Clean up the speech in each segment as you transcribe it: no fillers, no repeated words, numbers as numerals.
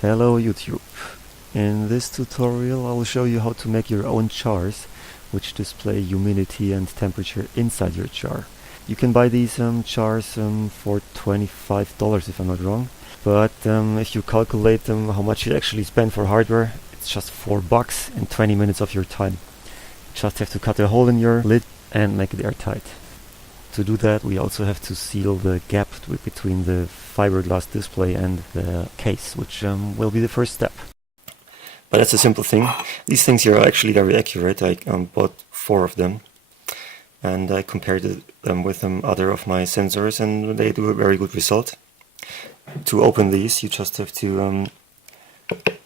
Hello YouTube. In this tutorial I will show you how to make your own jars which display humidity and temperature inside your jar. You can buy these jars for $25 if I'm not wrong, but if you calculate how much you actually spend for hardware, it's just $4 and 20 minutes of your time. You just have to cut a hole in your lid and make it airtight. To do that, we also have to seal the gap between the fiberglass display and the case, which will be the first step. But that's a simple thing. These things here are actually very accurate. I bought 4 of them, and I compared them with other of my sensors, and they do a very good result. To open these, you just have to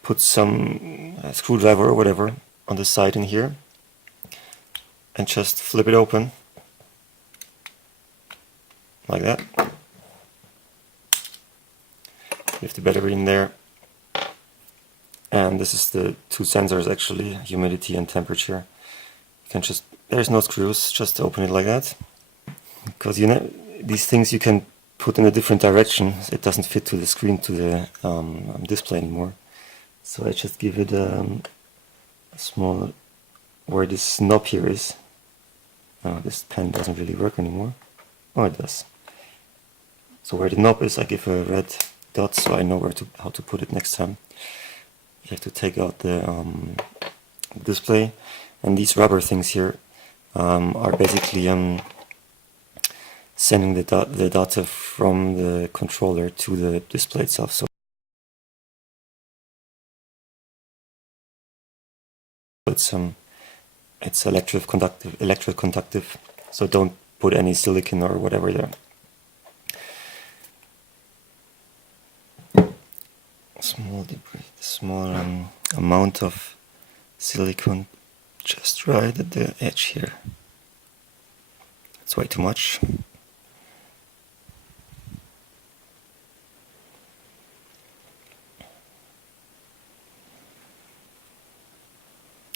put some screwdriver or whatever on the side in here, and just flip it open. Like that. You have the battery in there, and this is the 2 sensors actually, humidity and temperature. You can just, there's no screws, just open it like that, because you know these things you can put in a different direction. It doesn't fit to the screen, to the display anymore. So I just give it a small, where this knob here is. Oh, this pen doesn't really work anymore. Oh, it does. So where the knob is, I give a red dot so I know how to put it next time. You have to take out the display, and these rubber things here are basically sending the data from the controller to the display itself. So it's electroconductive. So don't put any silicone or whatever there. Small amount of silicone just right at the edge here. It's way too much.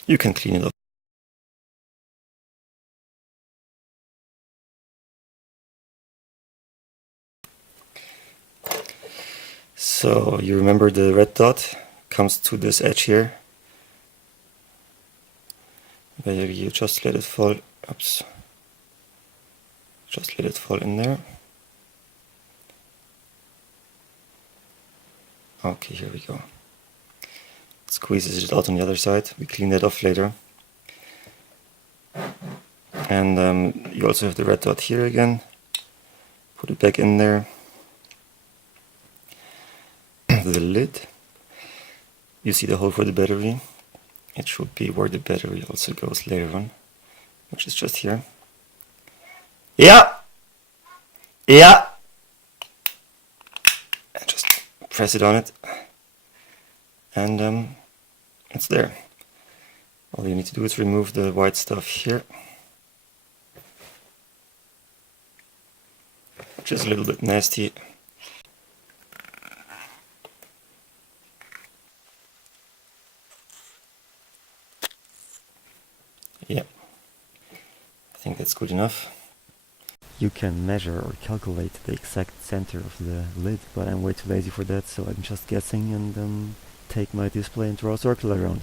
You can clean it up. So you remember the red dot comes to this edge here. Maybe you just let it fall. Oops. Just let it fall in there. Okay, here we go. It squeezes it out on the other side. We clean that off later. And you also have the red dot here again. Put it back in there. The lid. You see the hole for the battery. It should be where the battery also goes later on, which is just here. Yeah! Yeah! And just press it on it, and it's there. All you need to do is remove the white stuff here, which is a little bit nasty. Yeah, I think that's good enough. You can measure or calculate the exact center of the lid, but I'm way too lazy for that, so I'm just guessing and take my display and draw a circle around.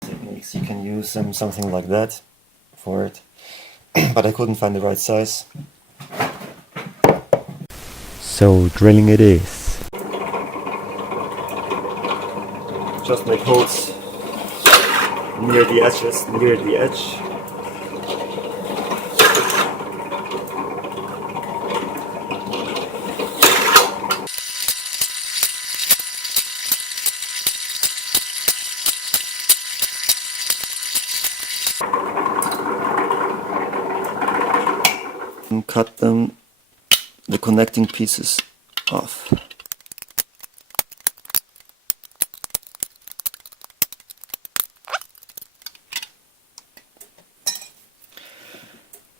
Techniques, you can use something like that for it, but I couldn't find the right size. So drilling it is. Just make holes near the edges, near the edge. And cut the connecting pieces off.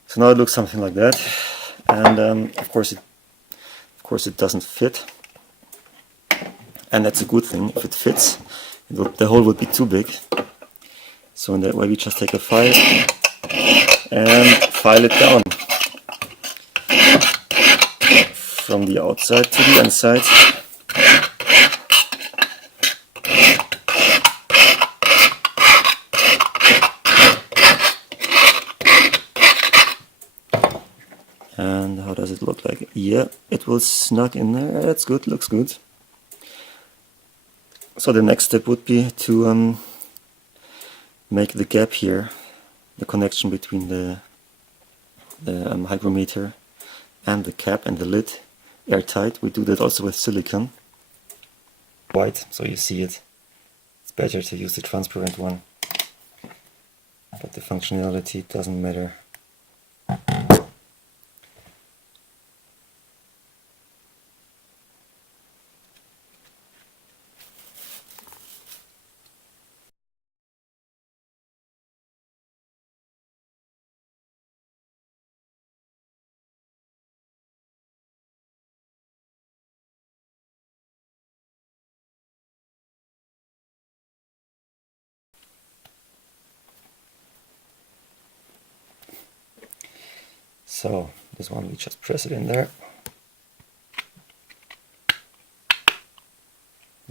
So now it looks something like that, and of course it doesn't fit, and that's a good thing. If it fits, the hole would be too big. So in that way we just take a file and file it down. from the outside to the inside. And how does it look like? Yeah, it will snug in there. That's good, looks good. So the next step would be to make the gap here, the connection between the hygrometer and the cap and the lid, airtight. We do that also with silicone. White, so you see it. It's better to use the transparent one, but the functionality doesn't matter. So this one, we just press it in there.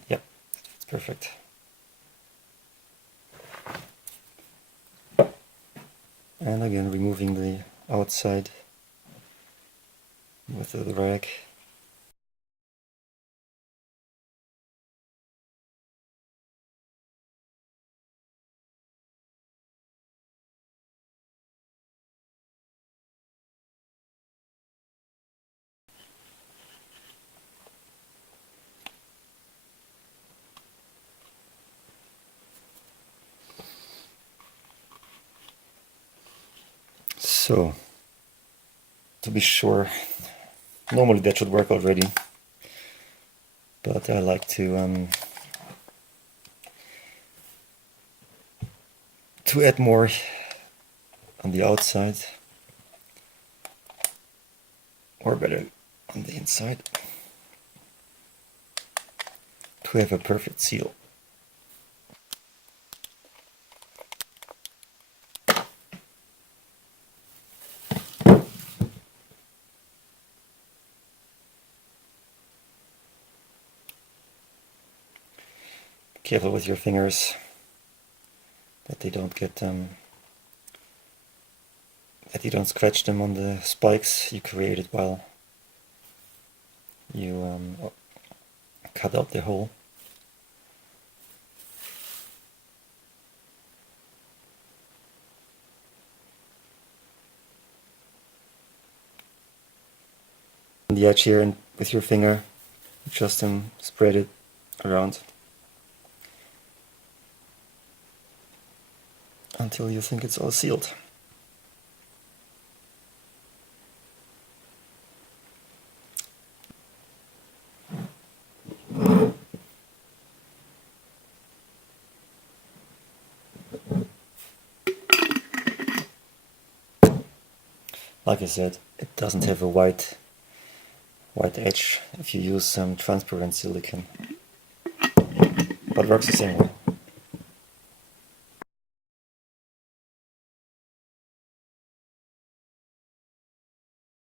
Yep, it's perfect. And again, removing the outside with the rag. So, to be sure, normally that should work already, but I like to add more on the outside, or better on the inside, to have a perfect seal. Careful with your fingers that they don't get that you don't scratch them on the spikes you created while you cut out the hole. On the edge here, and with your finger, just spread it around until you think it's all sealed. Like I said, it doesn't have a white edge if you use some transparent silicone, but works the same way.